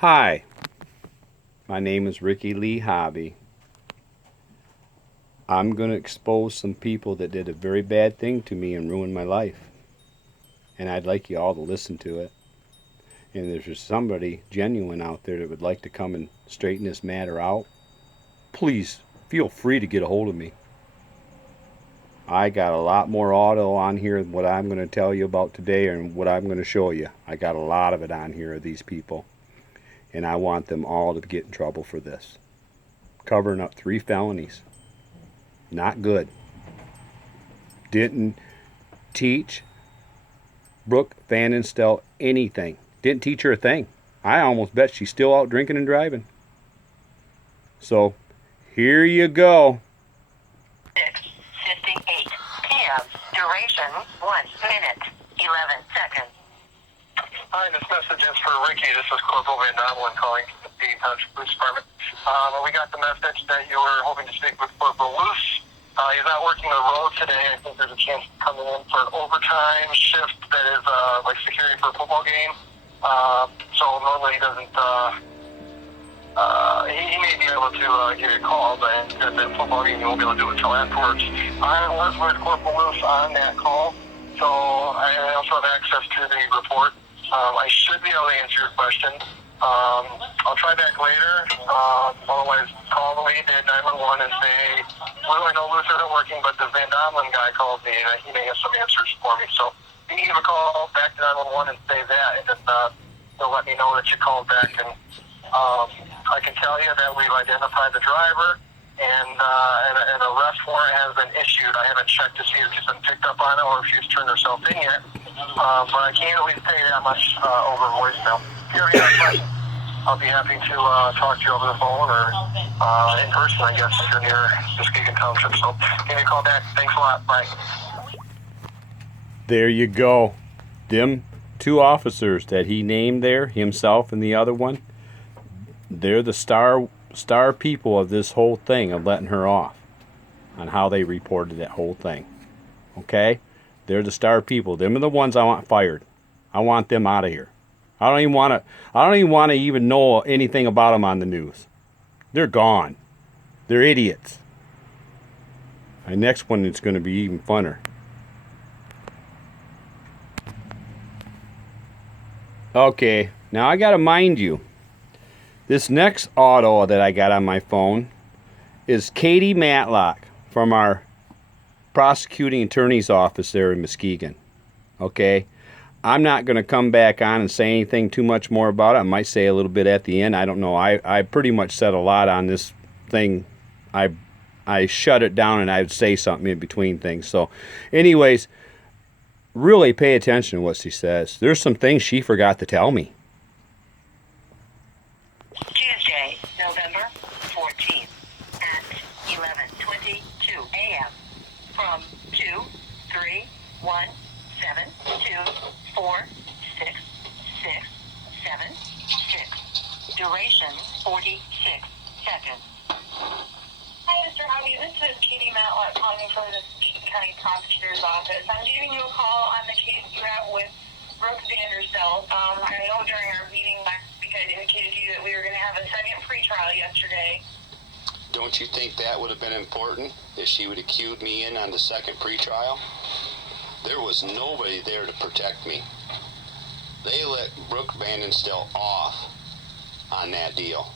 Hi, my name is Ricky Lee Hobby. I'm going to expose some people that did a very bad thing to me and ruined my life. And I'd like you all to listen to it. And if there's somebody genuine out there that would like to come and straighten this matter out, please feel free to get a hold of me. I got a lot more audio on here than what I'm going to tell you about today and what I'm going to show you. I got a lot of it on here of these people. And I want them all to get in trouble for this. Covering up 3 felonies. Not good. Didn't teach Brooke Van Instel anything. Didn't teach her a thing. I almost bet she's still out drinking and driving. So, here you go. 6:58 p.m. Duration 1 minute 11 seconds. Hi, this message is for Ricky. This is Corporal Van Domlin calling from the Township Police Department. We got the message that you were hoping to speak with Corporal Luce. He's not working the road today. I think there's a chance of coming in for an overtime shift that is like security for a football game. So normally he doesn't. He may be able to give you a call, but at the football game he won't be able to do it until afterwards. I was with Corporal Luce on that call, so I also have access to the report. I should be able to answer your question. I'll try back later. Otherwise, call the lady at 911 and say, well, I know Luther isn't working, but the Van Domlin guy called me, and he may have some answers for me. So you can give a call back to 911 and say that, and then they'll let me know that you called back. And I can tell you that we've identified the driver, and an arrest warrant has been issued. I haven't checked to see if she's been picked up on it or if she's turned herself in yet. But I can at least tell you that much over voicemail. If you have any questions, I'll be happy to talk to you over the phone or in person, I guess, if you're near Muskegon Township. So give me a call back. Thanks a lot. Bye. There you go. Them 2 officers that he named there, himself and the other one, they're the star people of this whole thing of letting her off on how they reported that whole thing. Okay? They're the star people. Them are the ones I want fired. I want them out of here. I don't even want to even know anything about them on the news. They're gone. They're idiots. The next one is going to be even funner. Okay, now I got to mind you, this next auto that I got on my phone is Katie Matlock from our prosecuting attorney's office there in Muskegon. Okay? I'm not going to come back on and say anything too much more about it. I might say a little bit at the end. I don't know. I pretty much said a lot on this thing. I shut it down and I would say something in between things. So, anyways, really pay attention to what she says. There's some things she forgot to tell me. Tuesday, November 14th at 11:22 a.m. from 2, 3, 1, 7, 2, 4, 6, 6, 7, 6. Duration 46 seconds. Hi, Mr. Hobby. This is Katie Matlock calling from the Muskegon County Prosecutor's Office. I'm giving you a call on the case you have with Brooke Vanderstel. I know during our meeting last week I indicated to you that we were going to have a second pretrial yesterday. Don't you think that would have been important if she would have cued me in on the second pretrial? There was nobody there to protect me. They let Brooke Vandenstel off on that deal.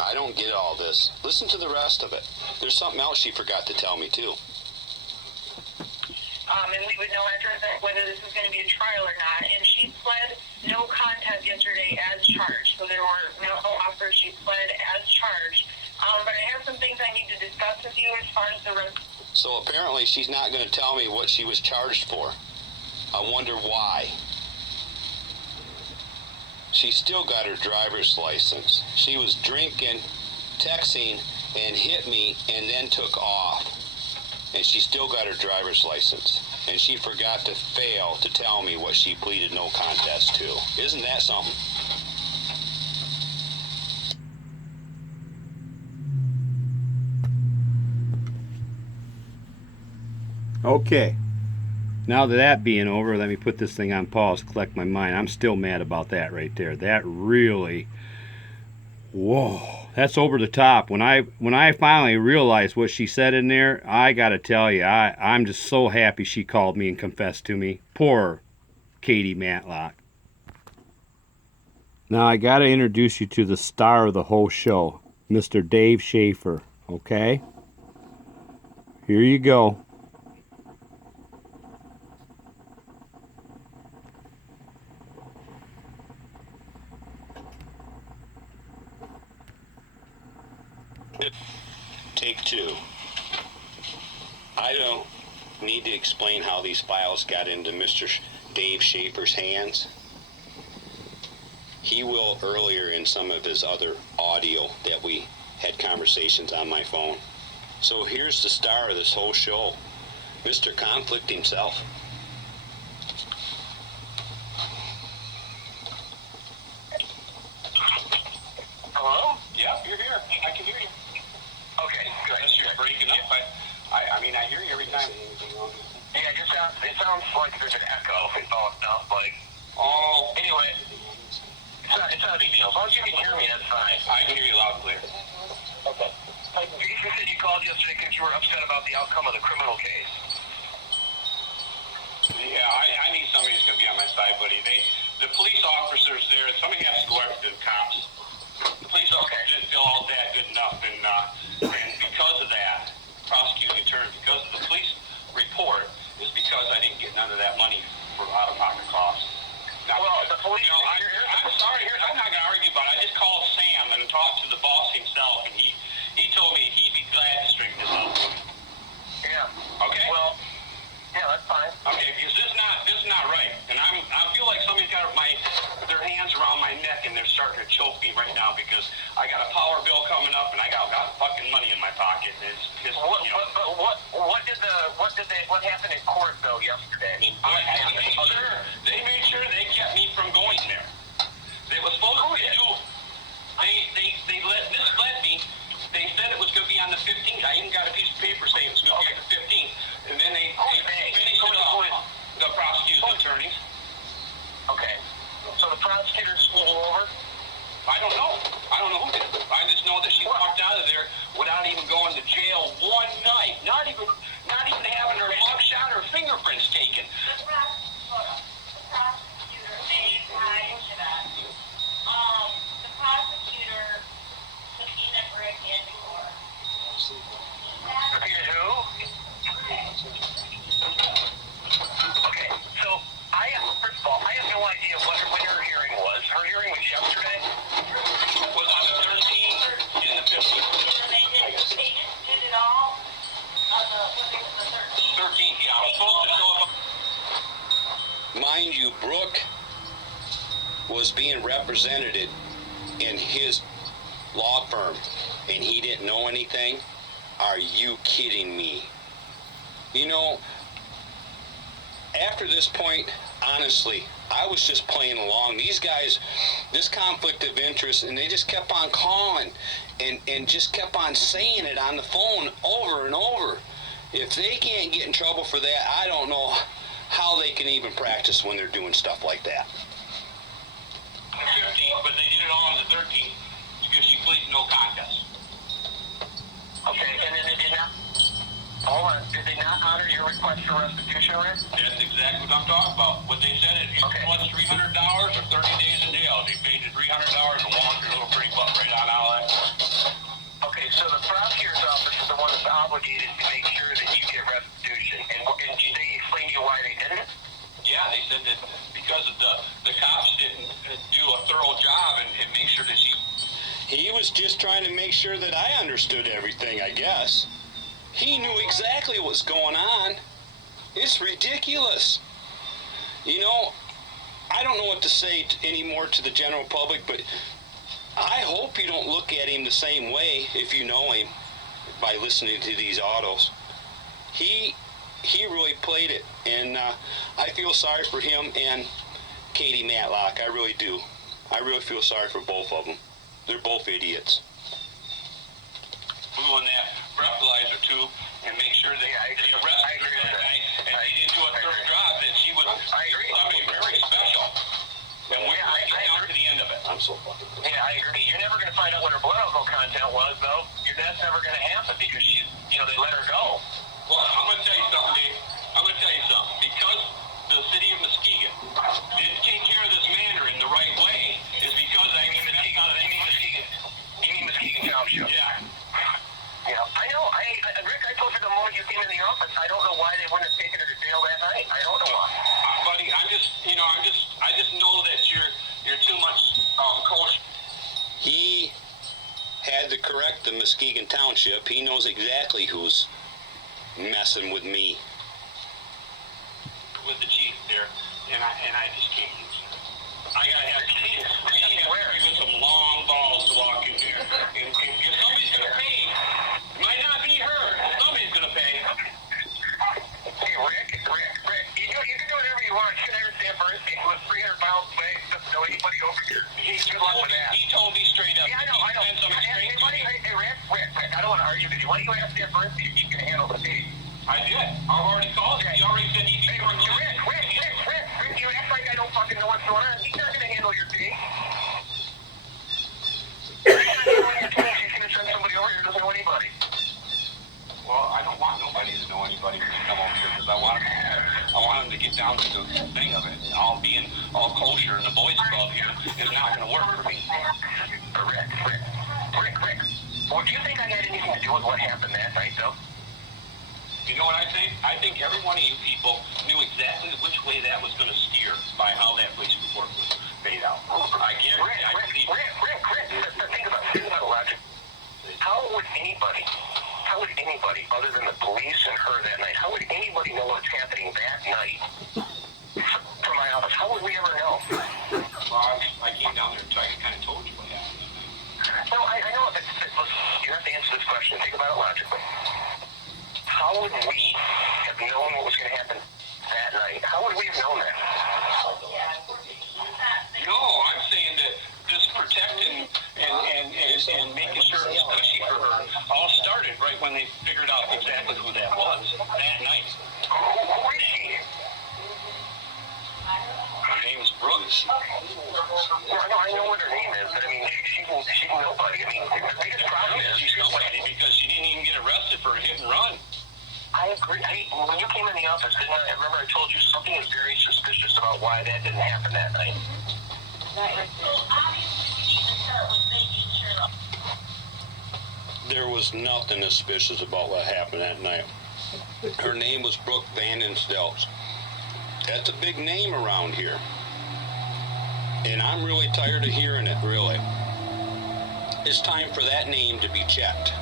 I don't get all this. Listen to the rest of it. There's something else she forgot to tell me, too. And we would know after that whether this was going to be a trial or not. And she pled no contest yesterday as charged. So there were no offers. She pled as charged. But I have some things I need to discuss with you as far as the rest. So apparently she's not going to tell me what she was charged for. I wonder why. She still got her driver's license. She was drinking, texting, and hit me and then took off. And she still got her driver's license. And she forgot to fail to tell me what she pleaded no contest to. Isn't that something? Okay. Now that being over, let me put this thing on pause, collect my mind. I'm still mad about that right there. That really, whoa, that's over the top. When I finally realized what she said in there, I gotta tell you, I'm just so happy she called me and confessed to me. Poor Katie Matlock. Now I gotta introduce you to the star of the whole show, Mr. Dave Schaefer. Okay? Here you go. Take two. I don't need to explain how these files got into Mr. Dave Schaefer's hands. He will earlier in some of his other audio that we had conversations on my phone. So here's the star of this whole show, Mr. Conflict himself. Hello? Yep, you're here. I can hear you. Okay, good. Unless you're breaking up, but I mean, I hear you every time. Yeah, it sounds like there's an echo. It sounds like. Oh, Anyway, it's not a big deal. As long as you can hear me, that's fine. I can hear you loud and clear. Okay. Jason said you called yesterday because you were upset about the outcome of the criminal case. Yeah, I need somebody who's going to be on my side, buddy. The police officers there, somebody has to go after the cops. The police officers didn't feel all that good enough, and because of that, prosecuting attorney, because of the police report, is because I didn't get none of that money for out-of-pocket costs. Now, Well, the police. I'm sorry. I'm not going to argue about it. I just called Sam and talked to the boss himself, and he told me he'd be glad to straighten this out for me. Yeah. Okay. Well, yeah, that's fine. Okay, because this is not right, and I feel like somebody's got their hands around my neck and they're starting to choke me right now because I got a power bill coming up and I got fucking money in my pocket. What happened in court though yesterday? They made sure they kept me from going there. They were supposed to do. They misled me. They said it was going to be on the 15th. I even got a piece of paper saying it was going to be on the 15th. And then they finished it off. The prosecuting attorneys. Okay. So the prosecutors pulled you over? I don't know who did it. I just know that she walked out of there without even going to jail one night. Not even having her mugshot or fingerprints taken. The prosecutor may tie into that. The prosecutor subpoenaed Rick into court. Subpoenaed who? Okay, so first of all, I have no idea when her hearing was. Her hearing was yesterday? It was on the 13th and the 15th. And they did it all on the 13th. 13th, yeah. I was supposed to show up. Mind you, Brooke was being represented in his law firm, and he didn't know anything? Are you kidding me? You know, after this point, honestly, I was just playing along. These guys, this conflict of interest, and they just kept on calling and just kept on saying it on the phone over and over. If they can't get in trouble for that, I don't know how they can even practice when they're doing stuff like that. The 15th, but they did it all on the 13th because she pleaded no contest. Okay, and then they did not... Hold on. Did they not honor your request for restitution, Rick? That's exactly what I'm talking about. What they said is, Okay. plus $300 or 30 days in jail. They paid you $300 and walked your little pretty butt right on out of that. Okay, so the prosecutor's office is the one that's obligated to make sure that you get restitution. And did they explain to you why they didn't? Yeah, they said that because of the cops didn't do a thorough job and make sure that she... He was just trying to make sure that I understood everything, I guess. He knew exactly what's going on. It's ridiculous. You know, I don't know what to say anymore to the general public, but I hope you don't look at him the same way if you know him by listening to these autos. He really played it, and I feel sorry for him and Katie Matlock. I really do. I really feel sorry for both of them. They're both idiots. Blew in that breathalyzer tube and make sure they arrested the guy, and they didn't do a after her job that she was somebody very special. And we're going to get down to the end of it. I'm so fucking pissed. Yeah, I agree. You're never going to find out what her blood alcohol content was, though. That's never going to happen because she's, they let her go. Well, I'm going to tell you something, Dave. I'm going to tell you something. Because the city of Muskegon didn't take care of this manor in the right way is because They mean Muskegon. You mean Muskegon Township? Yeah. Yeah, I know. Rick, I told you the moment you came in the office. I don't know why they wouldn't have taken her to jail that night. I don't know why. Buddy, I just know that you're too much coach. He had to correct the Muskegon Township. He knows exactly who's messing with me. With the chief there, and I just can't use it. I gotta have chief with some long balls to walk in here. And if somebody's gonna pay, it might not be her. Somebody's gonna pay. Hey, Rick, you can do whatever you want. You can understand first. It was 300 pounds away. Doesn't know anybody over here. Good luck with that. He told me straight up. Yeah, I know. Hey, Rick, I don't want to argue with you. Why don't you ask him first if he can handle the case? I did. I've already called him. He already said he'd be Hey, Rick, you act like I don't fucking know what's going on. He's not going to handle your case. He's not handling your case. He's going to send somebody over here who doesn't know anybody. Well, I don't want nobody to know anybody when they come over here because I want them to get down to the thing of it. All being all kosher in the boys club here is not going to work for me. Rick. Well, do you think I had anything to do with what happened that night, though? You know what I think? I think every one of you people knew exactly which way that was going to steer by how that police report was made out. I guarantee. Rick, think about the logic. How would anybody other than the police and her that night, how would anybody know what's happening that night from my office? How would we ever know? Well, I came down there and I kind of told you what happened. No, I know. Listen, you have to answer this question. Think about it logically. How would we have known what was going to happen that night? How would we have known that? No, I'm saying that this protecting and making sure it was cushy for her all started right when they figured out exactly who that was that night. Who is she? Her name's Brooks. No, I know what her name is, but I mean, she's nobody. I mean, the biggest problem is She's nobody because she didn't even get arrested for a hit and run. I agree. When you came in the office, didn't I remember I told you something is very suspicious about why that didn't happen that night? There was nothing suspicious about what happened that night. Her name was Brooke Van Stelz. That's a big name around here. And I'm really tired of hearing it, really. It's time for that name to be checked.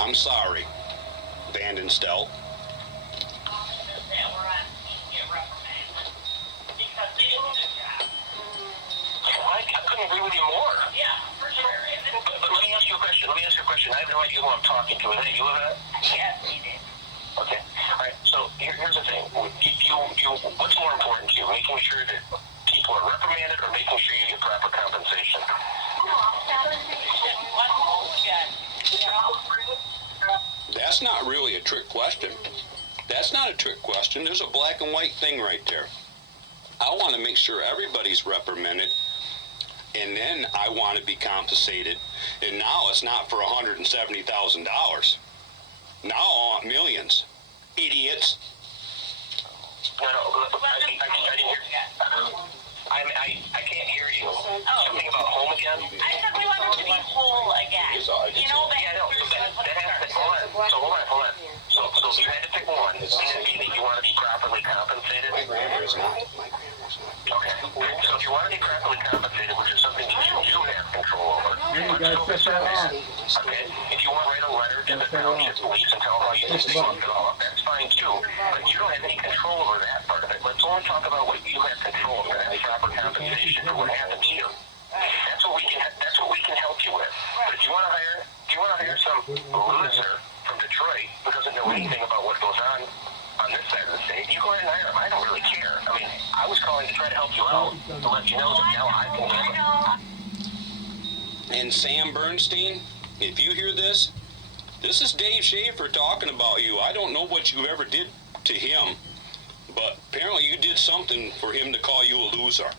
I'm sorry, Van Stelz. I couldn't agree with you more. Yeah, for sure. But let me ask you a question. I have no idea who I'm talking to. Is that you, Yvette? Yes, he did. Okay. All right. So here's the thing. What's more important to you? Making sure that people are reprimanded or making sure you get proper compensation? That's not really a trick question. That's not a trick question. There's a black and white thing right there. I want to make sure everybody's reprimanded, and then I want to be compensated. And now it's not for $170,000. Now I want millions. Idiots. No, I didn't hear. I can't hear you. Something about home again? I said we want him to be whole again. You know, Yeah, no, so that has to, hold on. So you had to pick one. Does it mean that you want to be properly compensated? My grandmother's not. Okay. So if you want to be properly compensated, which is something that you do have control over, okay, if you want to write a letter to the township police and tell them how you think they fucked it all up, that's fine too. But you don't have any control over that part of it. Let's only talk about what you have control over. That's proper compensation for what happened to you. That's what we can help you with. But if you want to hire some loser from Detroit who doesn't know anything about what goes on this side of the state, you go ahead and hire him. I don't really care. I mean, I was calling to try to help you out, to let you know that now I can handle it. And Sam Bernstein, if you hear this is Dave Schaefer talking about you. I don't know what you ever did to him, but apparently you did something for him to call you a loser.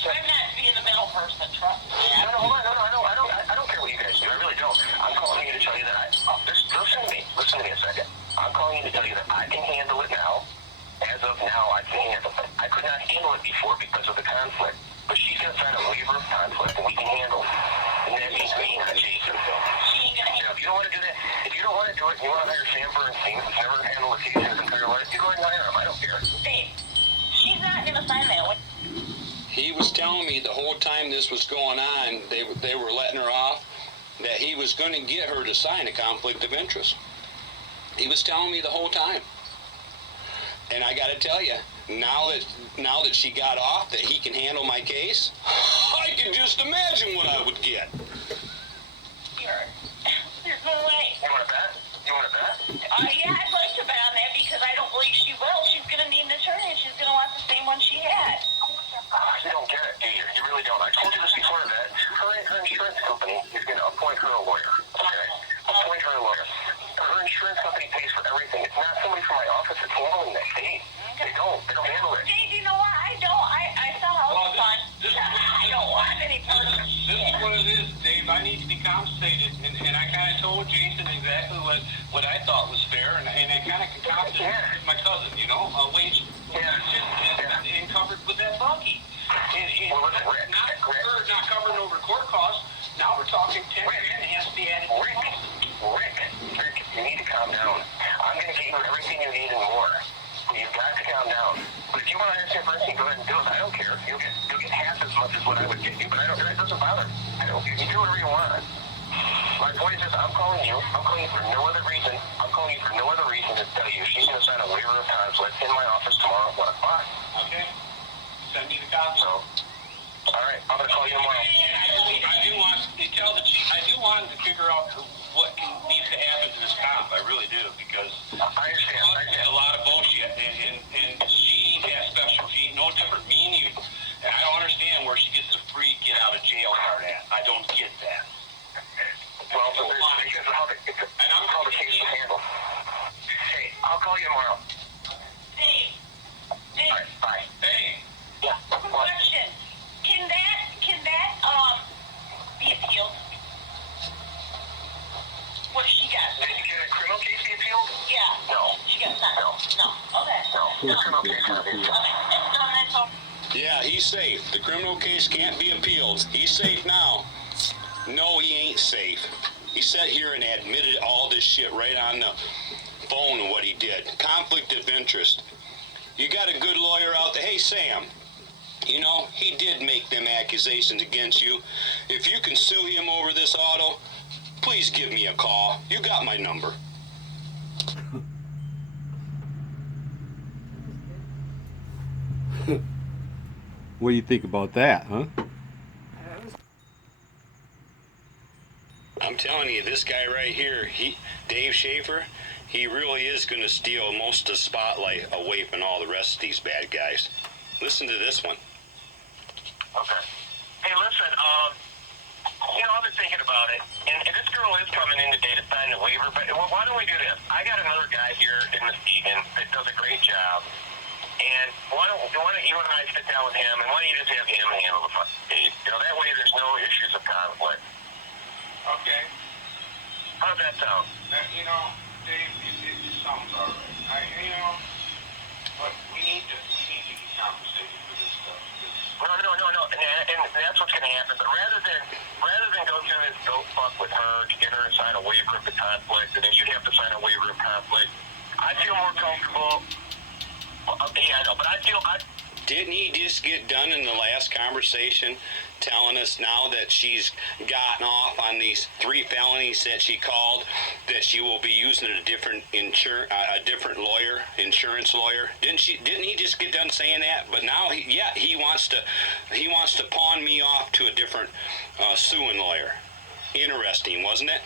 I'm not to be in the middle person, trust me. No, hold on, I don't care what you guys do, I really don't. I'm calling you to tell you that listen to me a second. I'm calling you to tell you that I can handle it now. As of now, I can handle it. I could not handle it before because of the conflict. But she's going to sign a waiver of conflict that we can handle. And that means me, not Jason. If you don't want to do that, if you don't want to do it, and you want to hire Sam Bernstein, who's never handled a case in his entire life, you go ahead and hire him. I don't care. Babe, she's not going to sign that. He was telling me the whole time this was going on, they were letting her off, that he was going to get her to sign a conflict of interest. He was telling me the whole time. And I got to tell you, now that she got off, that he can handle my case, I can just imagine what I would get. There's no way. You want to bet? Yeah, I'd like to bet on that because I don't believe she will. She's going to need an attorney. She's going to want the same one she had. You don't get it, do you? You really don't. I told you this before, that her insurance company is going to appoint her a lawyer. Okay? Appoint her a lawyer. Her insurance company pays for everything. It's not somebody from my office that's handling that. They don't handle it. Dave, you know what? I saw how it was fun. I don't want any part of it. This is what it is, Dave. I need to be compensated, and I kind of told Jason exactly what I thought was fair, and I kind of compensated my cousin, you know, a wage and covered with that buggy. And not covering over court costs. Now we're talking 10 grand has to be added. Rick, you need to calm down. I'm going to get you everything you need and more. You've got to calm down. But if you want to hire Sam Bernstein, go ahead and do it. I don't care. You'll get half as much as what I would get you, but it doesn't bother me. You can do whatever you want. My point is this, I'm calling you for no other reason. I'm calling you for no other reason to tell you she's going to sign a waiver of conflict in my office tomorrow at 1 o'clock. Okay. Send me the copy. So, all right, I'm going to call you tomorrow. And I do want to tell the chief, I do want to figure out what needs to happen to this cop. I really do, because I understand. A lot of bullshit, and she has special. She ain't no different, me and you. And I don't understand where she gets the free get out of jail card at. I don't get that. Well, but because of how the case was handled. Hey, I'll call you tomorrow. Dave. All right, bye. Hey. Yeah. What? Question. Can that be appealed? What she got? Can a criminal case be appealed? Yeah. No. She got sentenced. No. Okay. No. The criminal case cannot be appealed. Okay. That's all. Yeah, he's safe. The criminal case can't be appealed. He's safe now. No, he ain't safe. He sat here and admitted all this shit right on the phone of what he did. Conflict of interest. You got a good lawyer out there. Hey, Sam, you know, he did make them accusations against you. If you can sue him over this auto, please give me a call. You got my number. What do you think about that, huh? I'm telling you, this guy right here, Dave Schaefer, he really is going to steal most of the spotlight away from all the rest of these bad guys. Listen to this one. Okay. Hey, listen, I've been thinking about it, and this girl is coming in today to sign the waiver, but why don't we do this? I got another guy here in Muskegon that does a great job, and why don't you and I sit down with him, and why don't you just have him handle the fucking case? You know, that way there's no issues of conflict. Okay. How's that sound? You know, Dave, it just sounds all right. But we need to be compensated for this stuff. No, and that's what's going to happen. But rather than go through this go fuck with her to get her to sign a waiver of the conflict, and then you'd have to sign a waiver of conflict, I feel more comfortable. Yeah, I know, but Didn't he just get done in the last conversation telling us now that she's gotten off on these 3 felonies that she called, that she will be using a different insurance lawyer? Didn't he just get done saying that? But now he wants to pawn me off to a different suing lawyer. Interesting, wasn't it?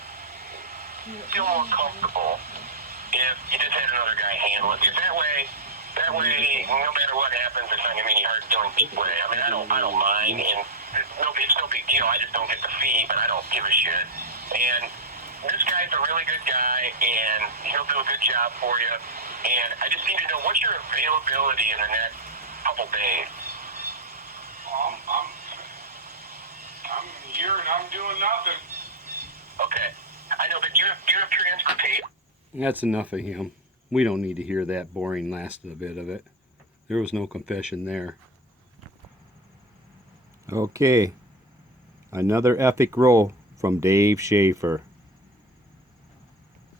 I feel more comfortable if you just had another guy handle it. Because that way, no matter what happens, it's not gonna be any hard feelings either way. I mean, I don't mind, and it's no big deal. I just don't get the fee, but I don't give a shit. And this guy's a really good guy, and he'll do a good job for you. And I just need to know what's your availability in the next couple days. I'm here and I'm doing nothing. Okay. I know, but do you have transfer pay? That's enough of him. We don't need to hear that boring last bit of it. There was no confession there. Okay. Another epic roll from Dave Schaefer.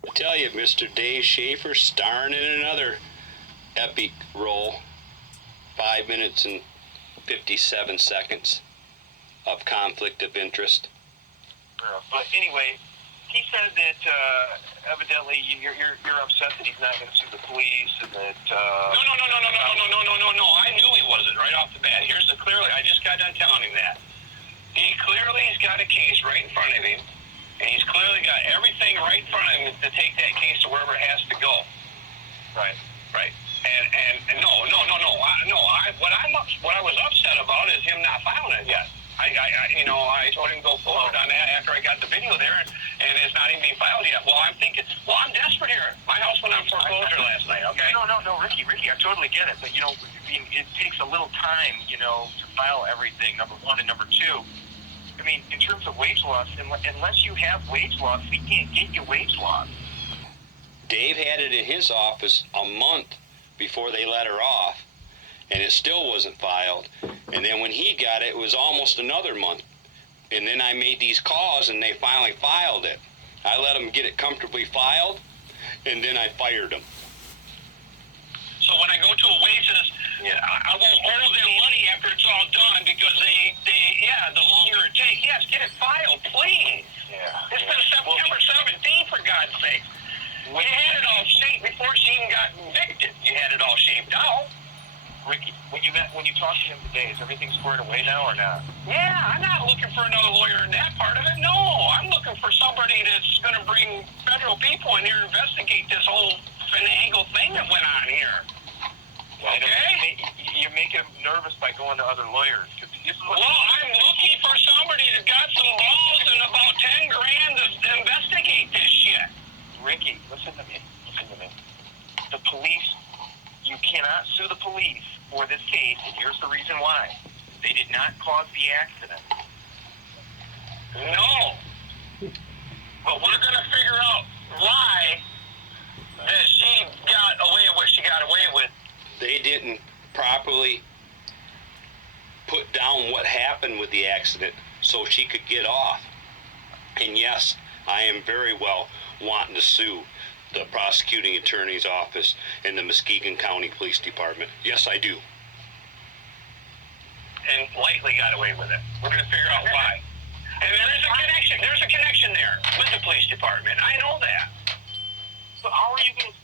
I tell you, Mr. Dave Schaefer starring in another epic role. 5 minutes and 57 seconds of conflict of interest. But anyway, he said that evidently you're upset that he's not going to sue the police and that. No. I knew he wasn't right off the bat. Here's the clearly. I just got done telling him that. He clearly has got a case right in front of him, and he's clearly got everything right in front of him to take that case to wherever it has to go. Right. And no. What I was upset about is him not filing it yet. I told him to go forward on that after I got the video there, and it's not even being filed yet. Well, I'm desperate here. My house went on foreclosure last night, okay? No, Ricky, I totally get it. But, it takes a little time, to file everything, number one. And number two, in terms of wage loss, unless you have wage loss, we can't get you wage loss. Dave had it in his office a month before they let her off, and it still wasn't filed. And then when he got it, it was almost another month. And then I made these calls, and they finally filed it. I let them get it comfortably filed, and then I fired them. So when I go to a wages, I won't owe them money after it's all done because the longer it takes, yes, get it filed, please. Yeah. It's been September 17th, for God's sake. We had it all shaped before she even got evicted. You had it all shaped out. Ricky, when you talk to him today, is everything squared away now or not? Yeah, I'm not looking for another lawyer in that part of it. No, I'm looking for somebody that's going to bring federal people in here and investigate this whole finagle thing that went on here. Okay? You're making him nervous by going to other lawyers. Well, I'm looking for somebody that's got some balls and about 10 grand to investigate this shit. Ricky, listen to me. The police, you cannot sue the police for this case, and here's the reason why. They did not cause the accident. No. But we're going to figure out why that she got away with what she got away with. They didn't properly put down what happened with the accident so she could get off. And yes, I am very well wanting to sue the prosecuting attorney's office and the Muskegon County Police Department. Yes, I do. And lightly got away with it. We're going to figure out why. And there's a connection. There's a connection there with the police department. I know that. So how are you going to...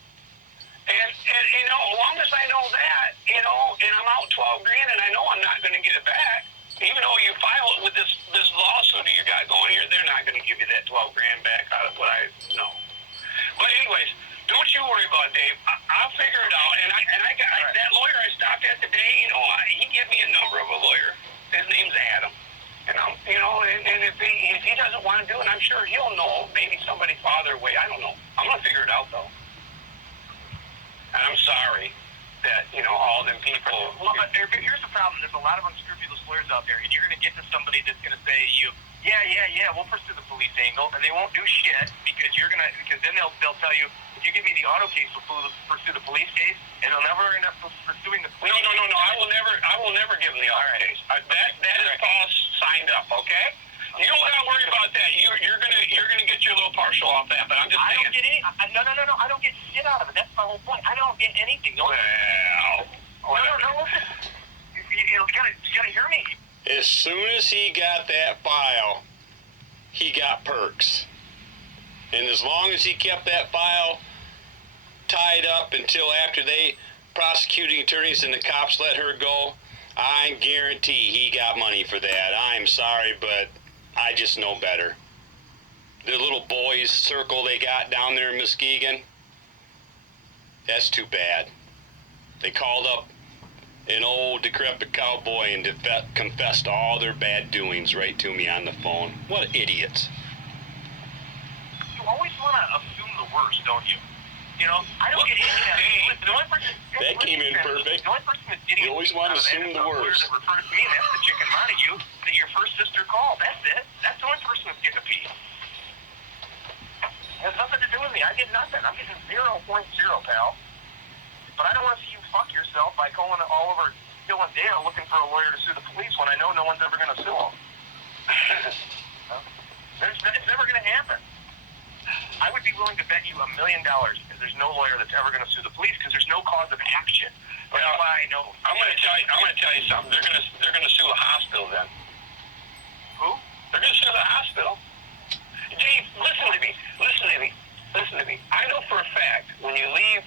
And as long as I know that, and I'm out 12 grand, and I know I'm not going to get it back, even though you file it with this lawsuit that you got going here, they're not going to give you that 12 grand back out of what I know. But anyways, don't you worry about it, Dave. I'll figure it out. And I got that lawyer I stopped at today. He gave me a number of a lawyer. His name's Adam. And and if he doesn't want to do it, I'm sure he'll know. Maybe somebody farther away. I don't know. I'm gonna figure it out though. And I'm sorry that all them people. Well, but here's the problem. There's a lot of unscrupulous lawyers out there, and you're gonna get to somebody that's gonna say to you, yeah, we'll pursue the police angle, and they won't do shit because then they'll tell you, if you give me the auto case, we'll pursue the police case, and they'll never end up pursuing the police. No. I will never give them the auto case. That is Paul signed up. Okay. You don't gotta worry about that. You're gonna get your little partial off that, but I'm just saying. I don't get any. No. I don't get shit out of it. That's my whole point. I don't get anything. No. Listen. You gotta hear me. As soon as he got that file, he got perks. And as long as he kept that file tied up until after prosecuting attorneys and the cops let her go, I guarantee he got money for that. I'm sorry, but I just know better. The little boys circle they got down there in Muskegon, that's too bad. They called up an old decrepit cowboy and confessed all their bad doings right to me on the phone. What idiots. You always want to assume the worst, don't you? You know, I don't get into that. Listen, the only person That came in perfect. The only person that's getting You always want to out of that assume is the worst. That refers to me, and that's the chicken Montague that your first sister called. That's it. That's the only person that's getting a piece. It has nothing to do with me. I get nothing. I'm getting 0.0, pal. But I don't want to see you fuck yourself by going all over Hill and Dale looking for a lawyer to sue the police when I know no one's ever going to sue them. It's never going to happen. I would be willing to bet you $1 million that there's no lawyer that's ever going to sue the police because there's no cause of action. That's why I know. I'm going to tell you something. They're going to sue the hospital then. Who? They're going to sue the hospital. Dave, listen to me. I know for a fact when you leave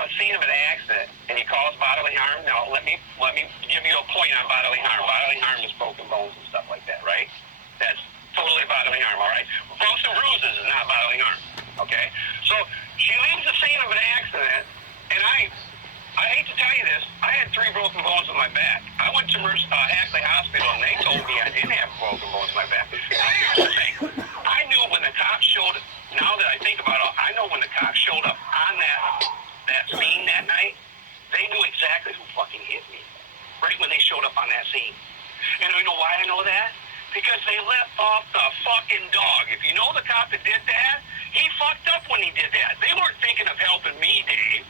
a scene of an accident and you cause bodily harm. Now let me give you a point on bodily harm. Bodily harm is broken bones and stuff like that, right? That's totally bodily harm, all right? Bumps and bruises is not bodily harm, okay? So she leaves the scene of an accident, and I hate to tell you this, I had 3 broken bones in my back. I went to Hackley Hospital, and they told me I didn't have broken bones in my back. Now, here's the thing. I knew when the cops showed up, now that I think about it, I know when the cops showed up on that scene that night, they knew exactly who fucking hit me, right when they showed up on that scene. And you know why I know that? Because they let off the fucking dog. If you know the cop that did that, he fucked up when he did that. They weren't thinking of helping me, Dave.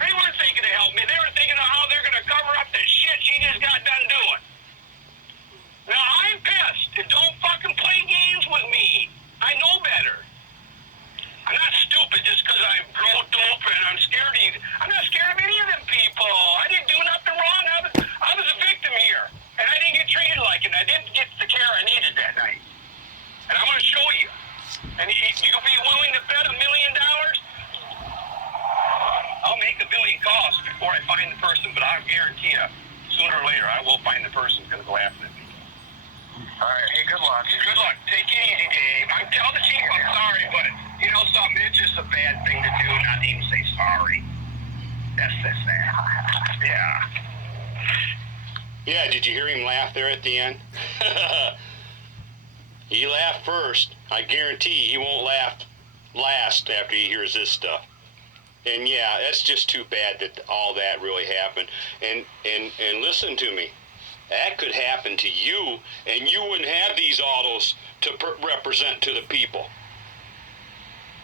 They weren't thinking to help me. They were thinking of how they're going to cover up the shit she just got done doing. Now, I'm pissed. And don't fucking play games with me. I know better. I'm not stupid just because I grow dope and I'm scared of you. I'm not scared of any of them people. I didn't do nothing wrong. I was a victim here. And I didn't get treated like it. I didn't get the care I needed that night. And I'm going to show you. And you'll be willing to bet $1 million? I'll make $1 million calls before I find the person, but I'll guarantee you, sooner or later, I will find the person who's going to go after me. All right. Hey, good luck. Good luck. Take it easy, Dave. I'm telling the chief I'm sorry, but you know something? It's just a bad thing to do, not to even say sorry. That's that. Yeah. Yeah, did you hear him laugh there at the end? He laughed first. I guarantee he won't laugh last after he hears this stuff. And yeah, that's just too bad that all that really happened. And listen to me. That could happen to you, and you wouldn't have these autos to represent to the people.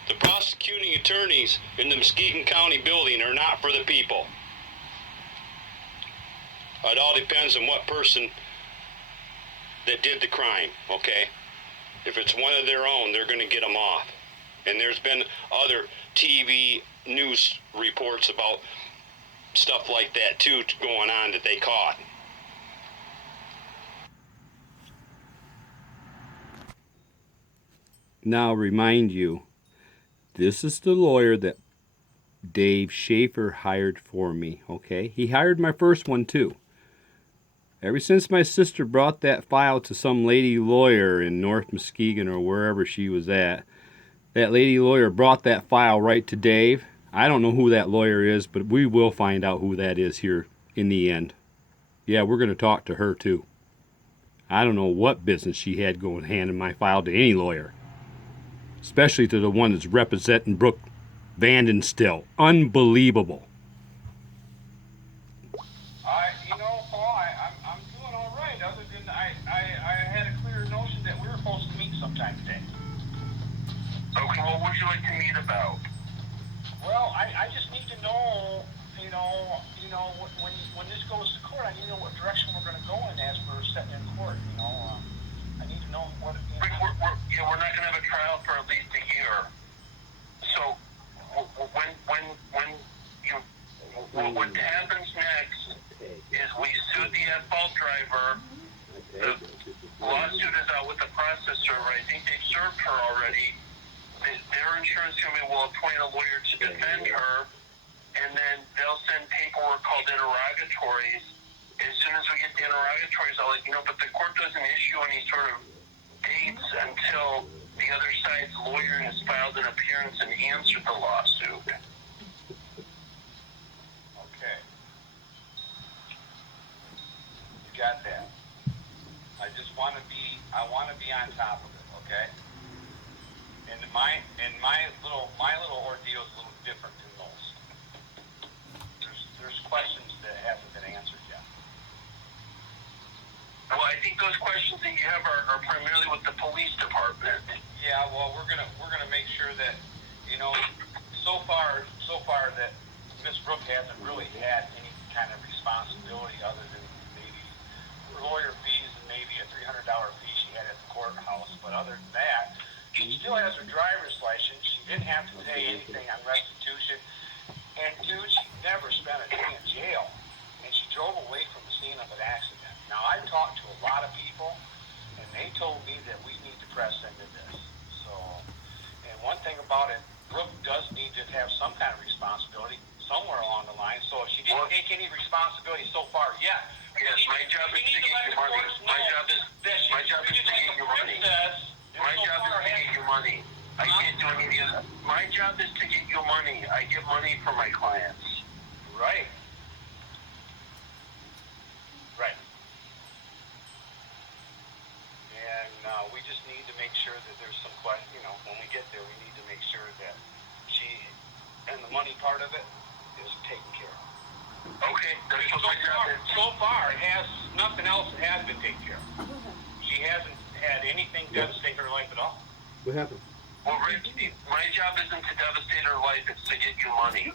The prosecuting attorneys in the Muskegon County building are not for the people. It all depends on what person that did the crime, okay? If it's one of their own, they're going to get them off. And there's been other TV news reports about stuff like that, too, going on that they caught. Now remind you, this is the lawyer that Dave Schaefer hired for me, okay? He hired my first one too. Ever since my sister brought that file to some lady lawyer in North Muskegon or wherever she was at, that lady lawyer brought that file right to Dave. I don't know who that lawyer is, but we will find out who that is here in the end. Yeah, we're going to talk to her too. I don't know what business she had going handing my file to any lawyer. Especially to the one that's representing Brooke Vanden still. Unbelievable. Paul, I'm doing all right. Other than I had a clear notion that we were supposed to meet sometime today. Okay, what would you like to meet about? Well, I just need to know, when this goes to court, I need to know what direction we're going to go in as we're setting in court. I need to know what. We're not going to have a trial for at least a year. So what happens next is we sue the at-fault driver. The lawsuit is out with the processor. I think they've served her already. Their insurance company will appoint a lawyer to defend her, and then they'll send paperwork called interrogatories. As soon as we get the interrogatories, I'll let you know. But the court doesn't issue any sort of dates until the other side's lawyer has filed an appearance and answered the lawsuit. Okay. You got that. I want to be on top of it, okay? And my little ordeal is a little different than most. There's questions that haven't been answered yet. Well, I think those questions that you have are primarily with the police department. Yeah, well, we're gonna make sure that, you know, so far that Miss Brooke hasn't really had any kind of responsibility other than maybe lawyer fees and maybe a $300 fee she had at the courthouse. But other than that, she still has her driver's license. She didn't have to pay anything on restitution. And dude, she never spent a day in jail. And she drove away from the scene of an accident. Now, I've talked to a lot of people, and they told me that we need to press into this. So, and one thing about it, Brooke does need to have some kind of responsibility somewhere along the line. So if she didn't take any responsibility so far yet, Yes, my job is to get you money. My job is to get you money. My job is to get you money. I can't do any of that. My job is to get you money. I get money for my clients. Right. Right. And we just need to make sure that there's some question. You know, when we get there, we need to make sure that she and the money part of it is taken care of. Okay, that's what my job is. So far, it has nothing else that has been taken care of. She hasn't had anything devastate her life at all. What happened? Well, Rick, my job isn't to devastate her life, it's to get you money.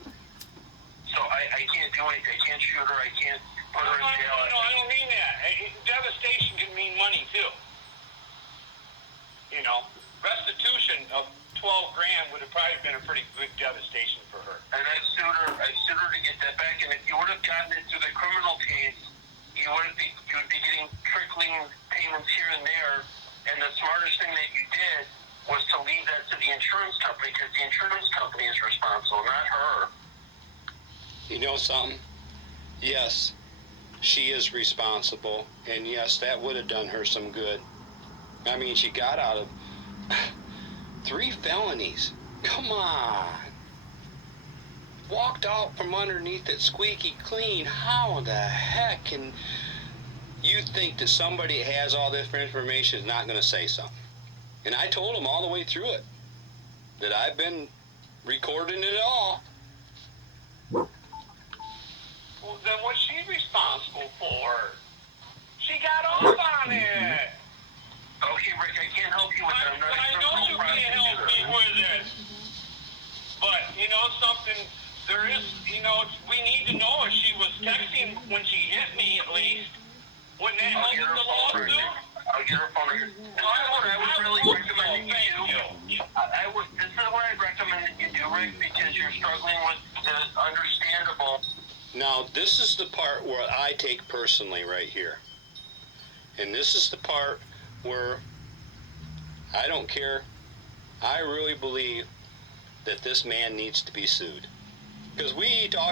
So I can't do anything. I can't shoot her, I can't put her in jail. No, I don't mean that. Devastation can mean money, too. You know, restitution of $12 grand would have probably been a pretty good devastation for her. And I sued her to get that back, and if you would have gotten it through the criminal case, you would be getting trickling payments here and there, and the smartest thing that you did was to leave that to the insurance company, because the insurance company is responsible, not her. You know something? Yes, she is responsible, and yes, that would have done her some good. I mean, she got out of 3 felonies. Come on. Walked out from underneath it squeaky clean. How the heck can you think that somebody that has all this information is not going to say something? And I told him all the way through it that I've been recording it all. Well, then what's she responsible for? She got off on it. Okay, Rick, I can't help you with that. I'm not a I know you criminal can't help me prosecutor. with it. But, you know something, there is, you know, we need to know if she was texting when she hit me at least. Wouldn't that I'll help get her the phone lawsuit? number. I'll get her phone number. This is what I would really recommend that you do. This is what I'd recommend that you do, Rick, because you're struggling with the understandable. Now, this is the part where I take personally right here. And this is the part where I don't care. I really believe that this man needs to be sued. Because we talked